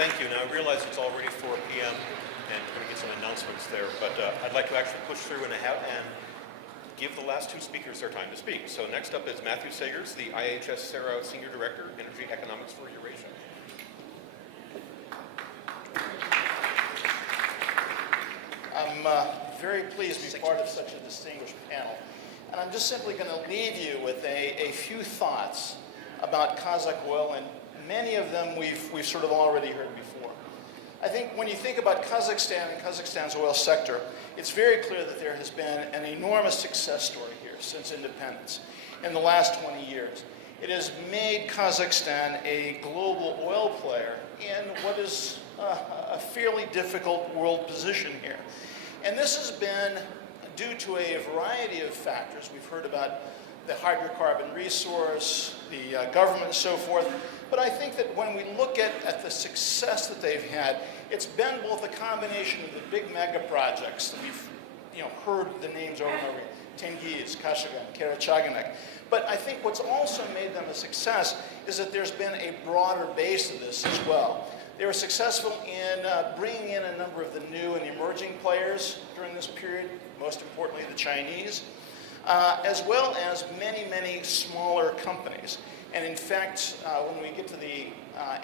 Thank you. Now I realize it's already 4 p.m. and we're going to get some announcements there, but I'd like to actually push through and give the last two speakers their time to speak. So next up is Мэттью Сейгерс, the IHS Sarah Senior Director, Energy Economics for Eurasia. I'm very pleased to be part of such a distinguished panel. And I'm just simply going to leave you with a few thoughts about Kazakh oil, and many of them we've sort of already heard before. I think when you think about Kazakhstan and Kazakhstan's oil sector, it's very clear that there has been an enormous success story here since independence in the last 20 years. It has made Kazakhstan a global oil player in what is a fairly difficult world position here. And this has been due to a variety of factors. We've heard about the hydrocarbon resource, the government and so forth. But I think that when we look at the success that they've had, it's been both a combination of the big mega projects that we've heard the names over and over, Tengiz, Kashagan, Karachaganak. But I think what's also made them a success is that there's been a broader base of this as well. They were successful in bringing in a number of the new and emerging players during this period, most importantly the Chinese, as well as many, many smaller companies. And in fact, when we get to the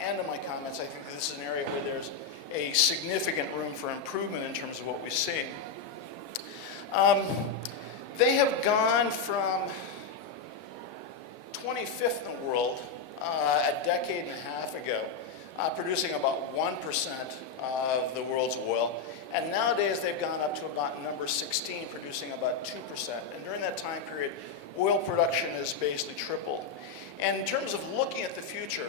end of my comments, I think this is an area where there's a significant room for improvement in terms of what we see. They have gone from 25th in the world a decade and a half ago, producing about 1% of the world's oil. And nowadays they've gone up to about number 16, producing about 2%. And during that time period, oil production has basically tripled. And in terms of looking at the future,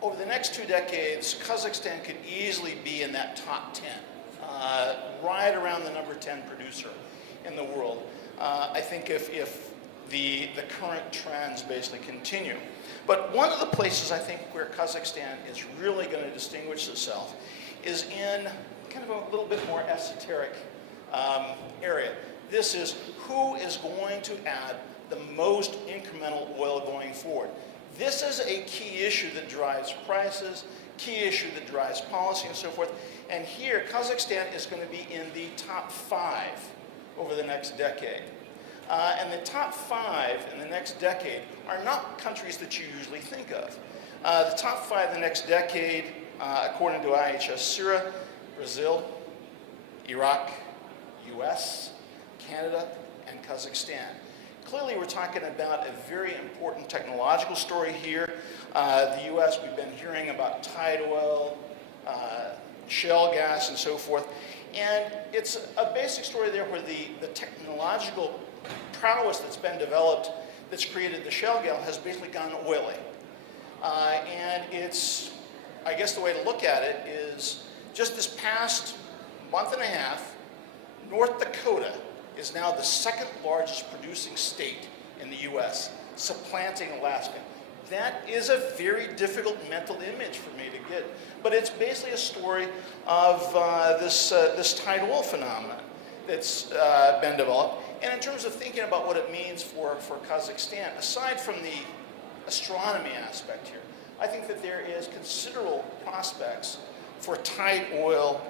over the next 2 decades, Kazakhstan could easily be in that top 10, right around the number 10 producer in the world. I think if the current trends basically continue. But one of the places I think where Kazakhstan is really going to distinguish itself is in kind of a little bit more esoteric area. This is who is going to add the most incremental oil going forward. This is a key issue that drives prices, key issue that drives policy and so forth. And here, Kazakhstan is going to be in the top 5 over the next decade. And the top 5 in the next decade are not countries that you usually think of. The top 5 in the next decade, according to IHS Sarah, Brazil, Iraq, US, Canada, and Kazakhstan. Clearly, we're talking about a very important technological story here. The US, we've been hearing about tight oil, shale gas, and so forth. And it's a basic story there where the technological prowess that's been developed that's created the shale gas has basically gone oily. And it's, I guess the way to look at it is just this past month and a half, North Dakota is now the 2nd largest producing state in the US, supplanting Alaska. That is a very difficult mental image for me to get. But it's basically a story of this tight oil phenomenon that's been developed. And in terms of thinking about what it means for Kazakhstan, aside from the astronomy aspect here, I think that there is considerable prospects for tight oil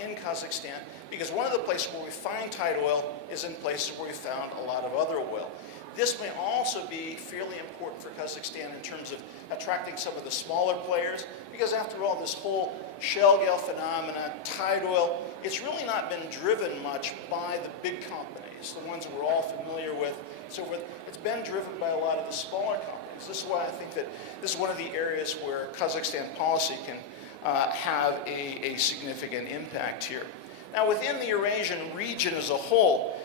in Kazakhstan, because one of the places where we find tight oil is in places where we found a lot of other oil. This may also be fairly important for Kazakhstan in terms of attracting some of the smaller players, because after all, this whole shale gas phenomenon, tight oil, it's really not been driven much by the big companies, the ones that we're all familiar with, so forth. It's been driven by a lot of the smaller companies. This is why I think that this is one of the areas where Kazakhstan policy can have a significant impact here. Now, within the Eurasian region as a whole,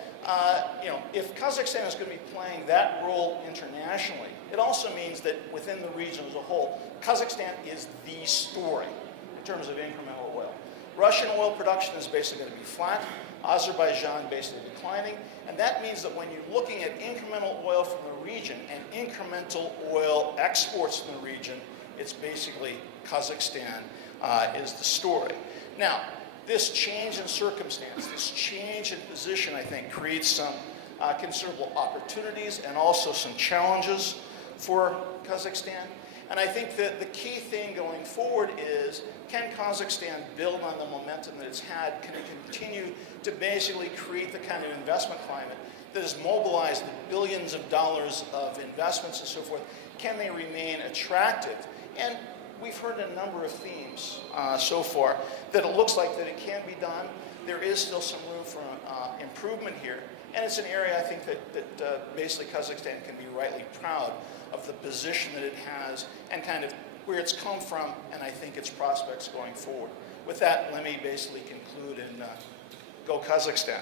if Kazakhstan is going to be playing that role internationally, it also means that within the region as a whole, Kazakhstan is the story in terms of incremental oil. Russian oil production is basically going to be flat, Azerbaijan basically declining, and that means that when you're looking at incremental oil from the region and incremental oil exports from the region, it's basically Kazakhstan is the story. Now, this change in circumstance, this change in position, I think, creates some considerable opportunities and also some challenges for Kazakhstan. And I think that the key thing going forward is, can Kazakhstan build on the momentum that it's had? Can it continue to basically create the kind of investment climate that has mobilized the billions of dollars of investments and so forth? Can they remain attractive? And we've heard a number of themes so far that it looks like that it can be done. There is still some room for improvement here. And it's an area I think that basically Kazakhstan can be rightly proud of the position that it has and kind of where it's come from, and I think its prospects going forward. With that, let me basically conclude and go Kazakhstan.